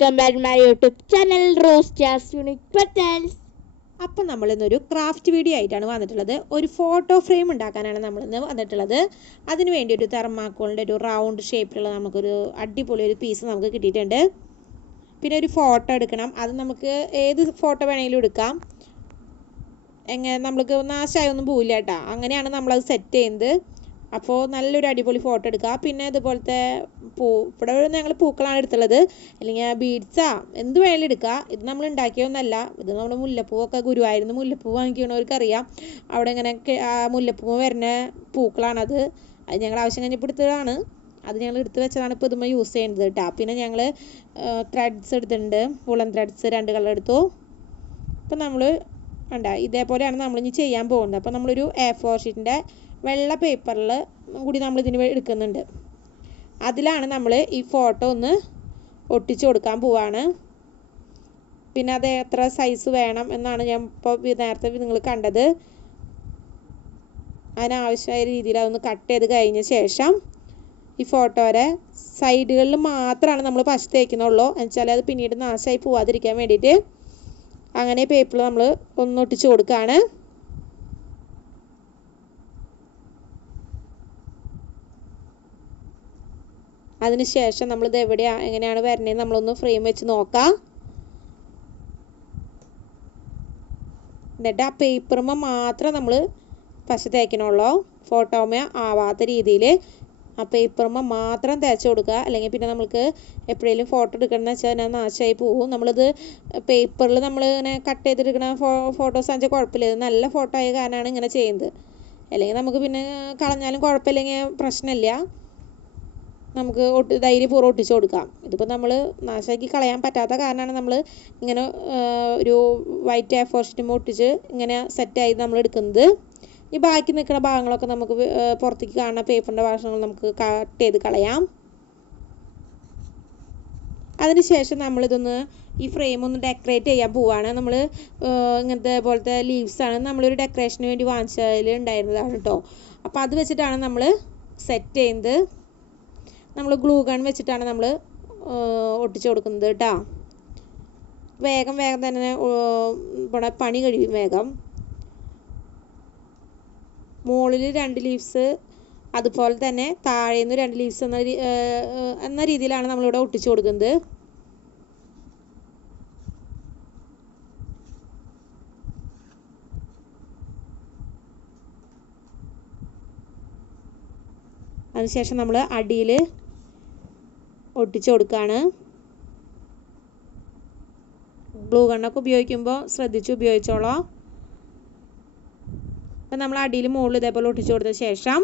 Welcome back my YouTube channel Rosta's unique petals. അപ്പം നമ്മളിന്നൊരു craft video ആയിട്ടാണ് വന്നിട്ടുള്ളത്. ഒരു ഫോട്ടോ ഫ്രെയിം ഉണ്ടാക്കാനാണ് നമ്മളിന്ന് വന്നിട്ടുള്ളത്. അതിന് വേണ്ടി ഒരു തെർമാക്കോളിൻ്റെ ഒരു റൗണ്ട് ഷേപ്പിലുള്ള നമുക്കൊരു അടിപൊളി ഒരു പീസ് നമുക്ക് കിട്ടിയിട്ടുണ്ട്. പിന്നെ ഒരു ഫോട്ടോ എടുക്കണം. അത് നമുക്ക് ഏത് ഫോട്ടോ വേണമെങ്കിലും എടുക്കാം. എങ്ങനെ നമ്മൾക്ക് നാശമായൊന്നും പോവില്ല കേട്ടോ. അങ്ങനെയാണ് നമ്മളത് സെറ്റ് ചെയ്യുന്നത്. അപ്പോൾ നല്ലൊരു അടിപൊളി ഫോട്ടോ എടുക്കുക. പിന്നെ ഇതുപോലത്തെ ഇവിടെ ഞങ്ങൾ പൂക്കളാണ് എടുത്തുള്ളത്. അല്ലെങ്കിൽ ബീഡ്സാ എന്ത് വേണമെങ്കിലും എടുക്കുക. ഇത് നമ്മൾ ഉണ്ടാക്കിയൊന്നല്ല. ഇത് നമ്മൾ മുല്ലപ്പൂവൊക്കെ ഗുരുവായൂരിൽ മുല്ലപ്പൂ വാങ്ങിക്കണവർക്കറിയാം. അവിടെ ഇങ്ങനെ മുല്ലപ്പൂ വരുന്ന പൂക്കളാണത്. അത് ഞങ്ങൾ ആവശ്യം കഴിഞ്ഞപ്പോൾ എടുത്തതാണ്. അത് ഞങ്ങൾ എടുത്ത് വെച്ചതാണ് ഇപ്പോൾ ഇതുമ്പോൾ യൂസ് ചെയ്യുന്നത് കേട്ടോ. പിന്നെ ഞങ്ങൾ ത്രെഡ്സ് എടുത്തിട്ടുണ്ട്. വൂളൻ ത്രെഡ്സ് 2 കളർ എടുത്തു. അപ്പം നമ്മൾ ഇതേപോലെയാണ് നമ്മളിനി ചെയ്യാൻ പോകുന്നത്. അപ്പോൾ നമ്മളൊരു A4 ഷീറ്റിൻ്റെ വെള്ള പേപ്പറിൽ കൂടി നമ്മളിതിന് എടുക്കുന്നുണ്ട്. അതിലാണ് നമ്മൾ ഈ ഫോട്ടോ ഒന്ന് ഒട്ടിച്ചു കൊടുക്കാൻ പോവാണ്. പിന്നെ അത് എത്ര സൈസ് വേണം എന്നാണ് ഞാൻ ഇപ്പോൾ നേരത്തെ നിങ്ങൾ കണ്ടത്. അതിനാവശ്യമായ രീതിയിൽ അതൊന്ന് കട്ട് ചെയ്ത് കഴിഞ്ഞ ശേഷം ഈ ഫോട്ടോയുടെ സൈഡുകളിൽ മാത്രമാണ് നമ്മൾ പശ തേക്കുന്നുള്ളൂ. എന്നുവെച്ചാൽ അത് പിന്നീട് നാശമായി പോവാതിരിക്കാൻ വേണ്ടിയിട്ട് അങ്ങനെ പേപ്പറിൽ നമ്മൾ ഒന്ന് ഒട്ടിച്ചു കൊടുക്കുകയാണ്. അതിനുശേഷം നമ്മളിത് എങ്ങനെയാണ് വരണേന്ന് നമ്മളൊന്ന് ഫ്രെയിം വെച്ച് നോക്കാം. എന്നിട്ട് ആ പേപ്പറുമ്മ മാത്രം നമ്മൾ പശ തേക്കണുള്ളൂ. ഫോട്ടോമ ആവാത്ത രീതിയിൽ ആ പേപ്പറുമ്മ മാത്രം തേച്ച് കൊടുക്കുക. അല്ലെങ്കിൽ പിന്നെ നമുക്ക് എപ്പോഴേലും ഫോട്ടോ എടുക്കണമെന്ന് വെച്ചാൽ ഞാൻ നാശമായി പോകും. നമ്മളിത് പേപ്പറിൽ നമ്മൾ ഇങ്ങനെ കട്ട് ചെയ്തെടുക്കണ ഫോട്ടോസ് ആണെന്ന് വെച്ചാൽ കുഴപ്പമില്ല. ഇത് നല്ല ഫോട്ടോ ആയ കാരണമാണ് ഇങ്ങനെ ചെയ്യുന്നത്. അല്ലെങ്കിൽ നമുക്ക് പിന്നെ കളഞ്ഞാലും കുഴപ്പമില്ലെങ്കിൽ പ്രശ്നമില്ല. നമുക്ക് ധൈര്യപൂർവ്വം ഒട്ടിച്ചു കൊടുക്കാം. ഇതിപ്പോൾ നമ്മൾ നാശമാക്കി കളയാൻ പറ്റാത്ത കാരണമാണ് നമ്മൾ ഇങ്ങനെ ഒരു വൈറ്റ് A4 ഷീറ്റും ഒട്ടിച്ച് ഇങ്ങനെ സെറ്റായി നമ്മൾ എടുക്കുന്നത്. ഈ ബാക്കി നിൽക്കുന്ന ഭാഗങ്ങളൊക്കെ നമുക്ക് പുറത്തേക്ക് കാണുന്ന പേപ്പറിൻ്റെ ഭാഗങ്ങൾ നമുക്ക് കട്ട് ചെയ്ത് കളയാം. അതിനുശേഷം നമ്മളിതൊന്ന് ഈ ഫ്രെയിം ഒന്ന് ഡെക്കറേറ്റ് ചെയ്യാൻ പോവുകയാണ്. നമ്മൾ ഇങ്ങനത്തെ പോലത്തെ ലീവ്സാണ് നമ്മളൊരു ഡെക്കറേഷന് വേണ്ടി വാങ്ങിച്ചതിൽ ഉണ്ടായിരുന്നതാണ് കേട്ടോ. അപ്പോൾ അത് വെച്ചിട്ടാണ് നമ്മൾ സെറ്റ് ചെയ്യുന്നത്. നമ്മൾ ഗ്ലൂ ഗൺ വെച്ചിട്ടാണ് നമ്മൾ ഒട്ടിച്ചു കൊടുക്കുന്നത് കേട്ടോ. വേഗം തന്നെ ഇവിടെ പണി കഴിയും വേഗം. മുകളിൽ 2 ലീവ്സ് അതുപോലെ തന്നെ താഴേന്ന് 2 ലീവ്സ് എന്ന രീതിയിലാണ് നമ്മളിവിടെ ഒട്ടിച്ചു കൊടുക്കുന്നത്. അതിനുശേഷം നമ്മൾ അടിയിൽ ഒട്ടിച്ചു കൊടുക്കുകയാണ്. ഗ്ലൂ ഗണ്ണൊക്കെ ഉപയോഗിക്കുമ്പോൾ ശ്രദ്ധിച്ച് ഉപയോഗിച്ചോളാം. അപ്പം നമ്മൾ അടിയിൽ മുകളിൽ ഇതേപോലെ ഒട്ടിച്ചു കൊടുത്ത ശേഷം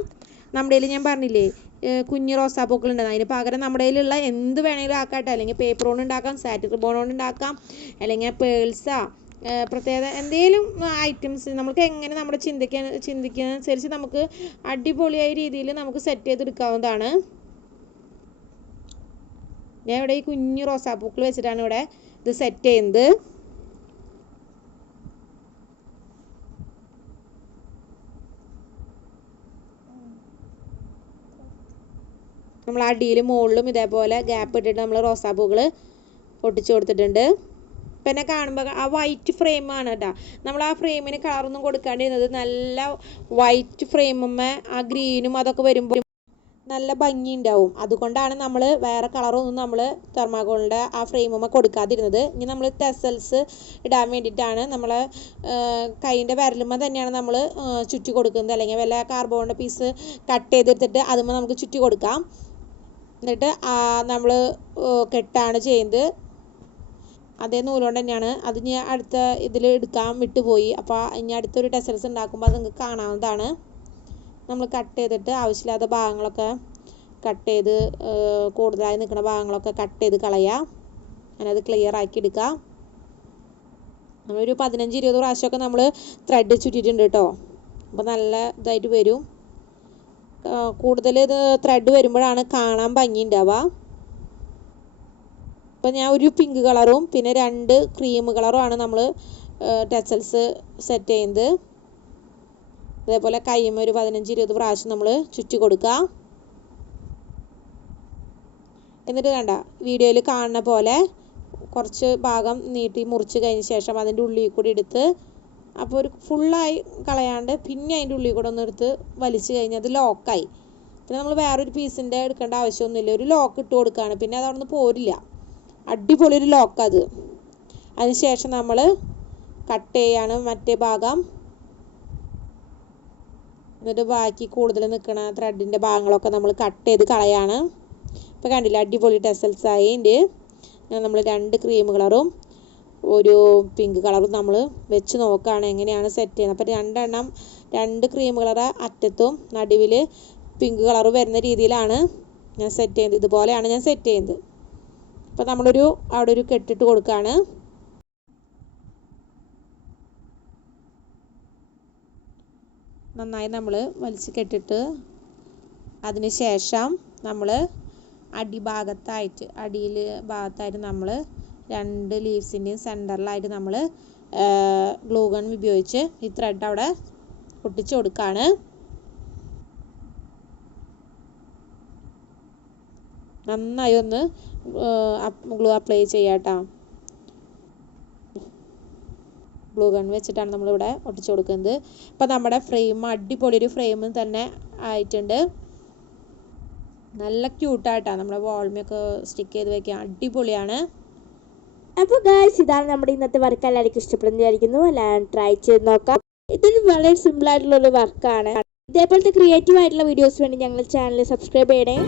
നമ്മുടെ കയ്യിൽ ഞാൻ പറഞ്ഞില്ലേ കുഞ്ഞു റോസാപ്പൂക്കളുണ്ടെന്ന്. അതിന് പകരം നമ്മുടെ കയ്യിലുള്ള എന്ത് വേണമെങ്കിലും ആക്കാട്ടെ. അല്ലെങ്കിൽ പേപ്പർ കൊണ്ട് ഉണ്ടാക്കാം, സാറ്റ് റിബോൺ കൊണ്ട് ഉണ്ടാക്കാം, അല്ലെങ്കിൽ പേൾസാ പ്രത്യേകത എന്തെങ്കിലും ഐറ്റംസ് നമുക്ക് എങ്ങനെ നമ്മുടെ ചിന്തിക്കുന്നതനുസരിച്ച് നമുക്ക് അടിപൊളിയായ രീതിയിൽ നമുക്ക് സെറ്റ് ചെയ്തെടുക്കാവുന്നതാണ്. ഞാൻ ഇവിടെ ഈ കുഞ്ഞു റോസാപ്പൂക്കൾ വെച്ചിട്ടാണ് ഇവിടെ ഇത് സെറ്റ് ചെയ്യുന്നത്. നമ്മൾ അടിയിൽ മുകളിലും ഇതേപോലെ ഗ്യാപ്പ് ഇട്ടിട്ട് നമ്മൾ റോസാപ്പൂക്കൾ ഒട്ടിച്ചു കൊടുത്തിട്ടുണ്ട്. പിന്നെ കാണുമ്പോൾ ആ വൈറ്റ് ഫ്രെയിമാണ് കേട്ടോ. നമ്മൾ ആ ഫ്രെയിമിന് കളറൊന്നും കൊടുക്കാണ്ടിരുന്നത് നല്ല വൈറ്റ് ഫ്രെയിമുമ്മേ ആ ഗ്രീനും അതൊക്കെ വരുമ്പോൾ നല്ല ഭംഗി ഉണ്ടാവും. അതുകൊണ്ടാണ് നമ്മൾ വേറെ കളറൊന്നും നമ്മൾ തെർമാക്കോളിൻ്റെ ആ ഫ്രെയിമുമ്മ കൊടുക്കാതിരുന്നത്. ഇനി നമ്മൾ ടെസൽസ് ഇടാൻ വേണ്ടിയിട്ടാണ് നമ്മൾ കൈൻ്റെ വിരലുമ്മ തന്നെയാണ് നമ്മൾ ചുറ്റി കൊടുക്കുന്നത്. അല്ലെങ്കിൽ വല്ല കാർബോണിൻ്റെ പീസ് കട്ട് ചെയ്തെടുത്തിട്ട് അതുമ്മ നമുക്ക് ചുറ്റി കൊടുക്കാം. എന്നിട്ട് നമ്മൾ കെട്ടാണ് ചെയ്യുന്നത്. അതേ നൂലുകൊണ്ട് തന്നെയാണ്. അത് ഇനി അടുത്ത ഇതിൽ എടുക്കാൻ വിട്ടുപോയി. അപ്പോൾ ഇനി അടുത്തൊരു ടെസൽസ് ഉണ്ടാക്കുമ്പോൾ അത് നിങ്ങൾക്ക് കാണാവുന്നതാണ്. നമ്മൾ കട്ട് ചെയ്തിട്ട് ആവശ്യമില്ലാത്ത ഭാഗങ്ങളൊക്കെ കട്ട് ചെയ്ത് കൂടുതലായി നിൽക്കുന്ന ഭാഗങ്ങളൊക്കെ കട്ട് ചെയ്ത് കളയുക. അതിനത് ക്ലിയർ ആക്കി എടുക്കുക. നമ്മളൊരു 15-20 പ്രാവശ്യമൊക്കെ നമ്മൾ ത്രെഡ് ചുറ്റിയിട്ടുണ്ട് കേട്ടോ. അപ്പോൾ നല്ല ഇതായിട്ട് വരും. കൂടുതൽ ഇത് ത്രെഡ് വരുമ്പോഴാണ് കാണാൻ ഭംഗി ഉണ്ടാവുക. അപ്പോൾ ഞാൻ ഒരു പിങ്ക് കളറും പിന്നെ 2 ക്രീം കളറുമാണ് നമ്മൾ ടെസൽസ് സെറ്റ് ചെയ്യുന്നത്. അതേപോലെ കൈയ്യും ഒരു 15-20 പ്രാവശ്യം നമ്മൾ ചുറ്റി കൊടുക്കുക. എന്നിട്ട് കണ്ട വീഡിയോയിൽ കാണുന്ന പോലെ കുറച്ച് ഭാഗം നീട്ടി മുറിച്ച് കഴിഞ്ഞ ശേഷം അതിൻ്റെ ഉള്ളിൽ കൂടി എടുത്ത് അപ്പോൾ ഒരു ഫുള്ളായി കളയാണ്ട് പിന്നെ അതിൻ്റെ ഉള്ളിൽ കൂടെ ഒന്ന് എടുത്ത് വലിച്ചു കഴിഞ്ഞാൽ അത് ലോക്കായി. പിന്നെ നമ്മൾ വേറൊരു പീസിൻ്റെ എടുക്കേണ്ട ആവശ്യമൊന്നുമില്ല. ഒരു ലോക്ക് ഇട്ട് കൊടുക്കുകയാണ്. പിന്നെ അത് അവിടെ നിന്ന് പോരില്ല. അടിപൊളി ഒരു ലോക്കത്. അതിനുശേഷം നമ്മൾ കട്ട് ചെയ്യാണ് മറ്റേ ഭാഗം. എന്നിട്ട് ബാക്കി കൂടുതൽ നിൽക്കുന്ന ത്രെഡിൻ്റെ ഭാഗങ്ങളൊക്കെ നമ്മൾ കട്ട് ചെയ്ത് കളയാണ്. ഇപ്പോൾ കണ്ടില്ല, അടിപൊളി ടെസൽസ് ആയി. ഇതിൻ്റെ നമ്മൾ 2 ക്രീം കളറും ഒരു പിങ്ക് കളറും നമ്മൾ വെച്ച് നോക്കുകയാണ് എങ്ങനെയാണ് സെറ്റ് ചെയ്യുന്നത്. അപ്പോൾ 2 ക്രീം കളർ അറ്റത്തും നടുവിൽ പിങ്ക് കളർ വരുന്ന രീതിയിലാണ് ഞാൻ സെറ്റ് ചെയ്യുന്നത്. ഇതുപോലെയാണ് ഞാൻ സെറ്റ് ചെയ്യുന്നത്. അപ്പോൾ നമ്മളൊരു അവിടെ ഒരു കെട്ടിട്ട് കൊടുക്കുകയാണ്. നന്നായി നമ്മൾ വലിച്ച് കെട്ടിട്ട് അതിന് ശേഷം നമ്മൾ അടിയിൽ ഭാഗത്തായിട്ട് നമ്മൾ 2 ലീവ്സിൻ്റെയും സെൻറ്ററിലായിട്ട് നമ്മൾ ഗ്ലൂ ഗൺ ഉപയോഗിച്ച് ഈ ത്രെഡ് അവിടെ ഒട്ടിച്ച് കൊടുക്കുകയാണ്. നന്നായി ഒന്ന് ഗ്ലൂ അപ്ലൈ ചെയ്യാട്ടോ. ഗ്ലൂ ഗൺ വെച്ചിട്ടാണ് നമ്മളിവിടെ ഒട്ടിച്ച് കൊടുക്കുന്നത്. അപ്പോൾ നമ്മുടെ ഫ്രെയിം അടിപൊളി ഒരു ഫ്രെയിം തന്നെ ആയിട്ടുണ്ട്. നല്ല ക്യൂട്ടായിട്ടാണ് നമ്മുടെ വാൾമൊക്കെ സ്റ്റിക്ക് ചെയ്ത് വെക്കാൻ അടിപൊളിയാണ്. അപ്പോൾ ഗായ്സ്, ഇതാണ് നമ്മുടെ ഇന്നത്തെ വർക്ക്. എല്ലാവർക്കും ഇഷ്ടപ്പെടുന്നു വിചാരിക്കുന്നു. എല്ലാവരും ട്രൈ ചെയ്ത് നോക്കാം. ഇതൊരു വളരെ സിമ്പിൾ ആയിട്ടുള്ള ഒരു വർക്കാണ്. ഇതേപോലത്തെ ക്രിയേറ്റീവ് ആയിട്ടുള്ള വീഡിയോസ് വേണ്ടി ഞങ്ങളുടെ ചാനൽ സബ്സ്ക്രൈബ് ചെയ്യണേ.